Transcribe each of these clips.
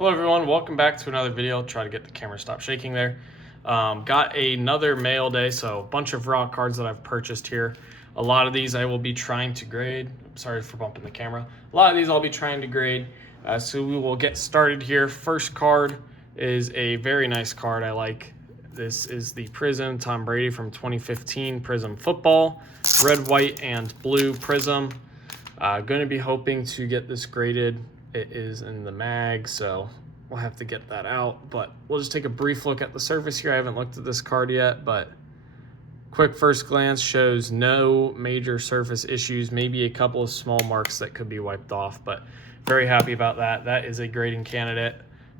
Hello everyone, welcome back to another video. Try to get the camera stop shaking there. Got another mail day, so a bunch of raw cards that I've purchased here. A lot of these I will be trying to grade. Sorry for bumping the camera. A lot of these I'll be trying to grade. So we will get started here. First card is a very nice card I like. This is the Prism Tom Brady from 2015 Prism Football. Red, white, and blue Prism. Going to be hoping to get this graded. It is in the mag, so we'll have to get that out, but we'll just take a brief look at the surface here. I haven't looked at this card yet, but quick first glance shows no major surface issues, maybe a couple of small marks that could be wiped off, but very happy about that. That is a grading candidate.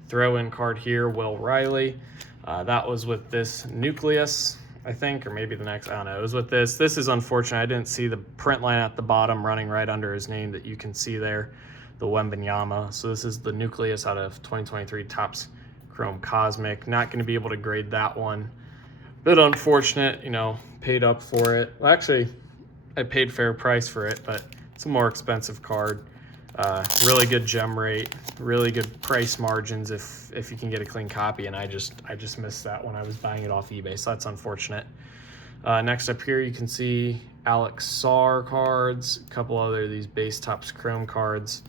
Throw-in card here, Will Riley. That was with this Nucleus, I think, or maybe the next, I don't know. It was with this. This is unfortunate. I didn't see the print line at the bottom running right under his name that you can see there, the Wembanyama. So this is the Nucleus out of 2023 Topps Chrome Cosmic. Not going to be able to grade that one. Bit unfortunate, you know, paid up for it. Well, actually, I paid fair price for it, but it's a more expensive card. Really good gem rate, really good price margins if you can get a clean copy, and I just missed that when I was buying it off eBay, so that's unfortunate. Next up here, you can see Alex Sarr cards, a couple other of these base Topps Chrome cards.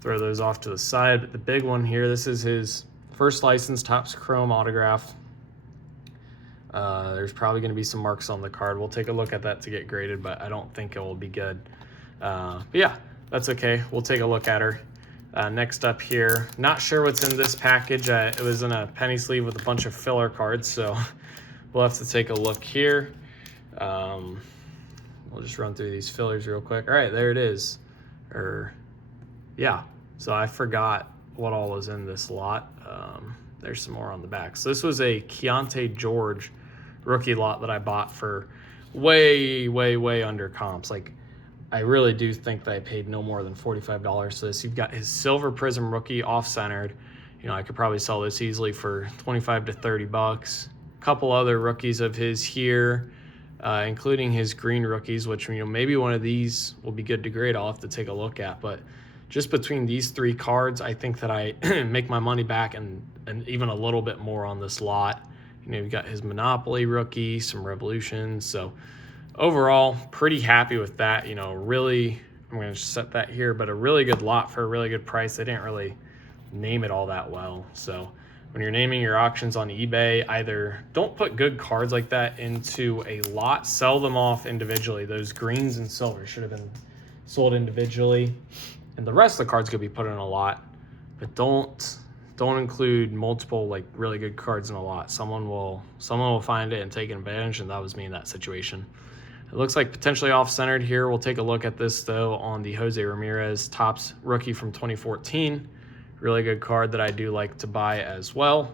Throw those off to the side, but the big one here, this is his first licensed Topps Chrome autograph. There's probably going to be some marks on the card. We'll take a look at that to get graded, but I don't think it will be good. But yeah, that's okay. We'll take a look at her. Next up here, not sure what's in this package. It was in a penny sleeve with a bunch of filler cards, so we'll have to take a look here. We'll just run through these fillers real quick. All right, there it is. Yeah, so I forgot what all was in this lot. There's some more on the back. So this was a Keontae George rookie lot that I bought for way under comps. Like, I really do think that I paid no more than $45 for this. You've got his silver Prism rookie off-centered. You know, I could probably sell this easily for 25 to 30 bucks. A couple other rookies of his here, including his green rookies, which, you know, maybe one of these will be good to grade. I'll have to take a look at, but just between these three cards, I think that I make my money back and even a little bit more on this lot. You know, you've got his Monopoly rookie, some Revolutions. So overall, pretty happy with that. You know, really, I'm going to set that here, but a really good lot for a really good price. They didn't really name it all that well. So when you're naming your auctions on eBay, either don't put good cards like that into a lot, sell them off individually. Those greens and silvers should have been sold individually, and the rest of the cards could be put in a lot, but don't include multiple like really good cards in a lot. Someone will find it and take advantage, and that was me in that situation. It looks like potentially off-centered here. We'll take a look at this though on the Jose Ramirez Topps rookie from 2014. Really good card that I do like to buy as well.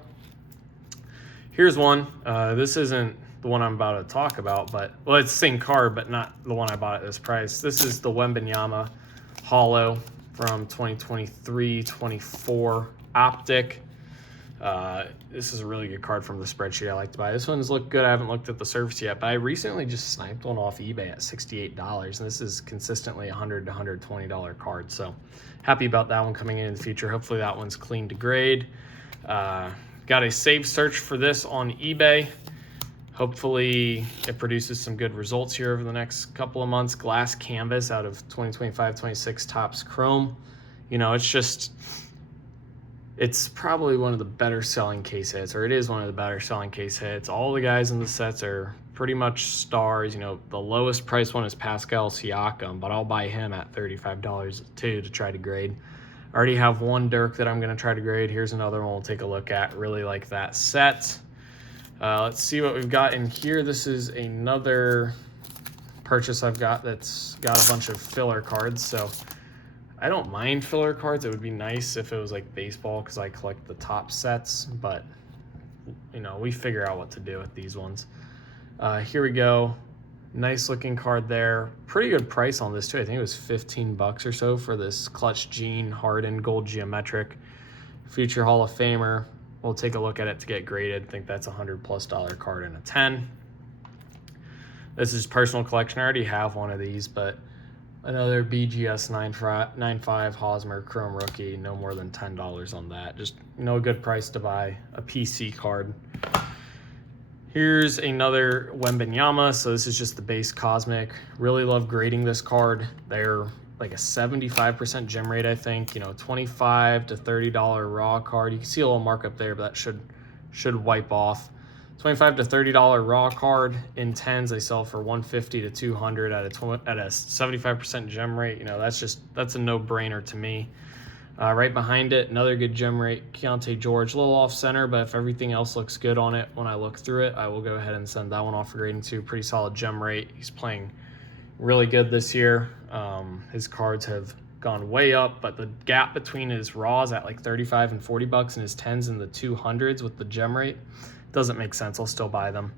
Here's one. This isn't the one I'm about to talk about, but, well, it's the same card, but not the one I bought at this price. This is the Wembanyama Holo from 2023-24 Optic. This is a really good card from the spreadsheet I like to buy. This one's looked good. I haven't looked at the surface yet, but I recently just sniped one off eBay at $68, and this is consistently $100 to $120 card. So happy about that one coming in the future. Hopefully that one's clean to grade. Got a save search for this on eBay. Hopefully it produces some good results here over the next couple of months. Glass Canvas out of 2025-26 Topps Chrome. You know, it's probably one of the better selling case hits, or it is one of the better selling case hits. All the guys in the sets are pretty much stars. You know, the lowest price one is Pascal Siakam, but I'll buy him at $35 too to try to grade. I already have one Dirk that I'm going to try to grade. Here's another one we'll take a look at. Really like that set. Let's see what we've got in here. This is another purchase I've got that's got a bunch of filler cards. So I don't mind filler cards. It would be nice if it was like baseball because I collect the top sets, but you know, we figure out what to do with these ones. Here we go. Nice looking card there. Pretty good price on this too. I think it was 15 bucks or so for this Clutch Gene Harden Gold Geometric Future Hall of Famer. We'll take a look at it to get graded. I think that's $100+ card in a 10. This is personal collection. I already have one of these, but Another BGS 95 Hosmer Chrome Rookie, no more than $10 on that. Just no good price to buy a PC card. Here's another Wembanyama. So this is just the base Cosmic. Really love grading this card. They're like a 75% gem rate, I think. You know, $25 to $30 raw card. You can see a little markup there, but that should wipe off. $25 to $30 raw card in 10s. They sell for $150 to $200 at a 75% gem rate. You know, that's a no-brainer to me. Right behind it, another good gem rate, Keontae George, a little off center, but if everything else looks good on it when I look through it, I will go ahead and send that one off for grading too. Pretty solid gem rate. He's playing really good this year. His cards have gone way up, but the gap between his raws at like 35 and 40 bucks and his 10s in the 200s with the gem rate doesn't make sense. I'll still buy them.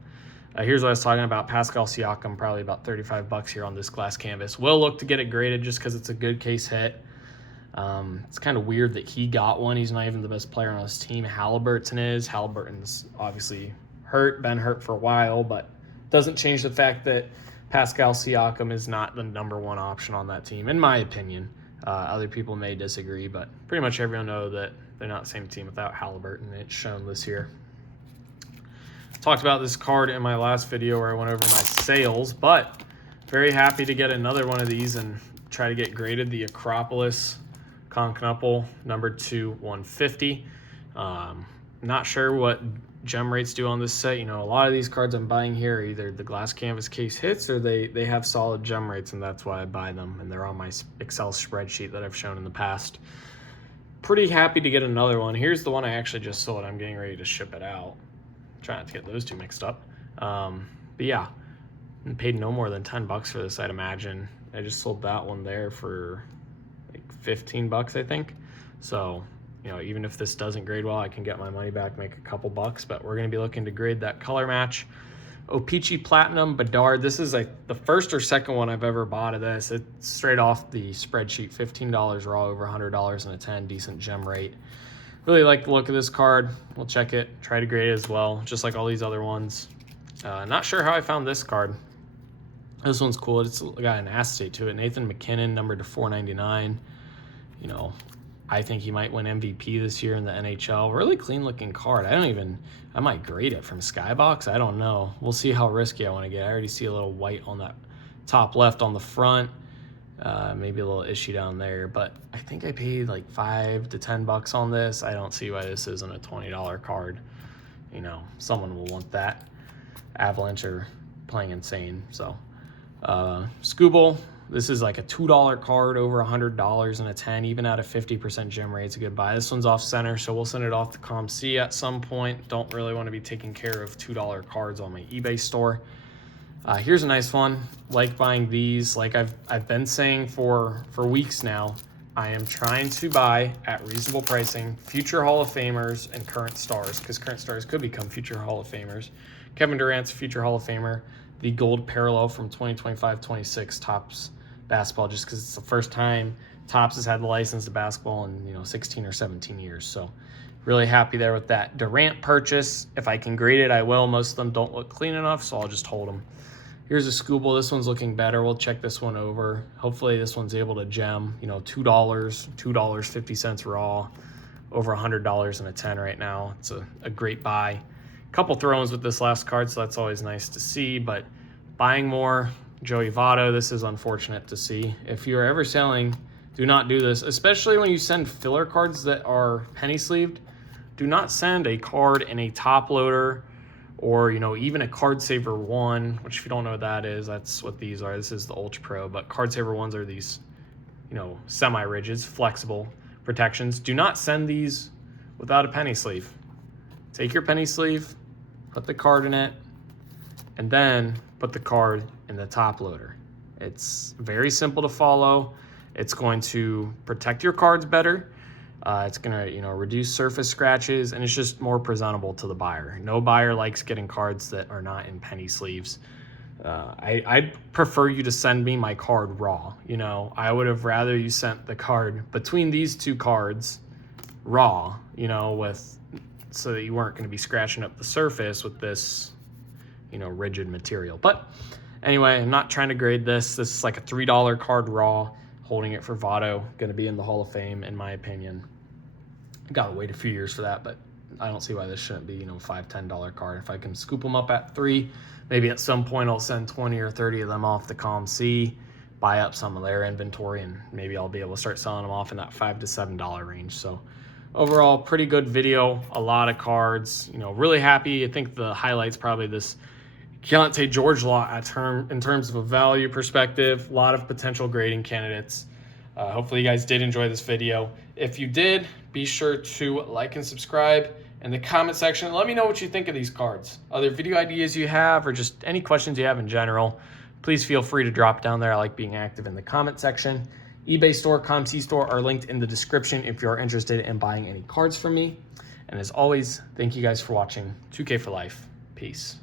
Here's what I was talking about. Pascal Siakam, probably about 35 bucks here on this glass canvas. Will look to get it graded just because it's a good case hit. It's kind of weird that he got one. He's not even the best player on his team. Halliburton is. Halliburton's obviously been hurt for a while, but doesn't change the fact that Pascal Siakam is not the #1 option on that team, in my opinion. Other people may disagree, but pretty much everyone knows that they're not the same team without Halliburton. It's shown this year. Talked about this card in my last video where I went over my sales, but very happy to get another one of these and try to get graded. The Acropolis Concaknopel #2 150. Not sure what gem rates do on this set. You know, a lot of these cards I'm buying here are either the glass canvas case hits or they have solid gem rates, and that's why I buy them, and they're on my Excel spreadsheet that I've shown in the past. Pretty happy to get another one. Here's the one I actually just sold. I'm getting ready to ship it out. Trying not to get those two mixed up. But yeah, I paid no more than 10 bucks for this, I'd imagine. I just sold that one there for like 15 bucks, I think. So, you know, even if this doesn't grade well, I can get my money back, make a couple bucks, but we're going to be looking to grade that color match. O-Pee-Chee Platinum Bedard. This is like the first or second one I've ever bought of this. It's straight off the spreadsheet, $15 raw, over $100 and a 10, decent gem rate. Really like the look of this card. We'll check it, try to grade it as well, just like all these other ones. Not sure how I found this card. This one's cool. It's got an acetate to it. Nathan McKinnon, numbered to 499. You know, I think he might win MVP this year in the NHL. Really clean looking card. I might grade it from Skybox. I don't know. We'll see how risky I want to get. I already see a little white on that top left on the front. Maybe a little issue down there, but I think I paid like 5 to 10 bucks on this. I don't see why this isn't a $20 card. You know, someone will want that. Avalanche are playing insane. So, Skubal, this is like a $2 card, over $100 and a 10, even at a 50% gem rate. It's a good buy. This one's off center, so we'll send it off to ComC at some point. Don't really want to be taking care of $2 cards on my eBay store. Here's a nice one. Like buying these. Like I've been saying for weeks now, I am trying to buy at reasonable pricing future Hall of Famers and current stars, because current stars could become future Hall of Famers. Kevin Durant's a future Hall of Famer. The gold parallel from 2025-26 Topps basketball, just because it's the first time Topps has had the license to basketball in 16 or 17 years. So really happy there with that Durant purchase. If I can grade it, I will. Most of them don't look clean enough, so I'll just hold them. Here's a Skubal. This one's looking better. We'll check this one over. Hopefully this one's able to gem. $2.50 raw, over $100 and a 10 right now. It's a great buy. Couple throw-ins with this last card, so that's always nice to see, but buying more. Joey Votto, this is unfortunate to see. If you're ever selling, do not do this, especially when you send filler cards that are penny sleeved. Do not send a card in a top loader, or even a Card Saver 1, which if you don't know what that is, that's what these are. This is the Ultra Pro, but Card Saver 1s are these semi-rigids, flexible protections. Do not send these without a penny sleeve. Take your penny sleeve, put the card in it, and then put the card in the top loader. It's very simple to follow. It's going to protect your cards better. It's going to, reduce surface scratches, and it's just more presentable to the buyer. No buyer likes getting cards that are not in penny sleeves. I'd prefer you to send me my card raw. I would have rather you sent the card between these two cards raw, so that you weren't going to be scratching up the surface with this, rigid material. But Anyway, I'm not trying to grade this. This is like a $3 card raw, holding it for Votto. Going to be in the Hall of Fame, in my opinion. Got to wait a few years for that, but I don't see why this shouldn't be, you know, $5, $10 card. If I can scoop them up at 3, maybe at some point I'll send 20 or 30 of them off the COMC, buy up some of their inventory, and maybe I'll be able to start selling them off in that $5 to $7 range. So overall, pretty good video. A lot of cards. You know, really happy. I think the highlight's probably this Keontae George lot in terms of a value perspective. A lot of potential grading candidates. Hopefully you guys did enjoy this video. If you did, be sure to like and subscribe. In the comment section, let me know what you think of these cards. Other video ideas you have, or just any questions you have in general, please feel free to drop down there. I like being active in the comment section. eBay store, COMC store are linked in the description if you're interested in buying any cards from me. And as always, thank you guys for watching. 2K for life. Peace.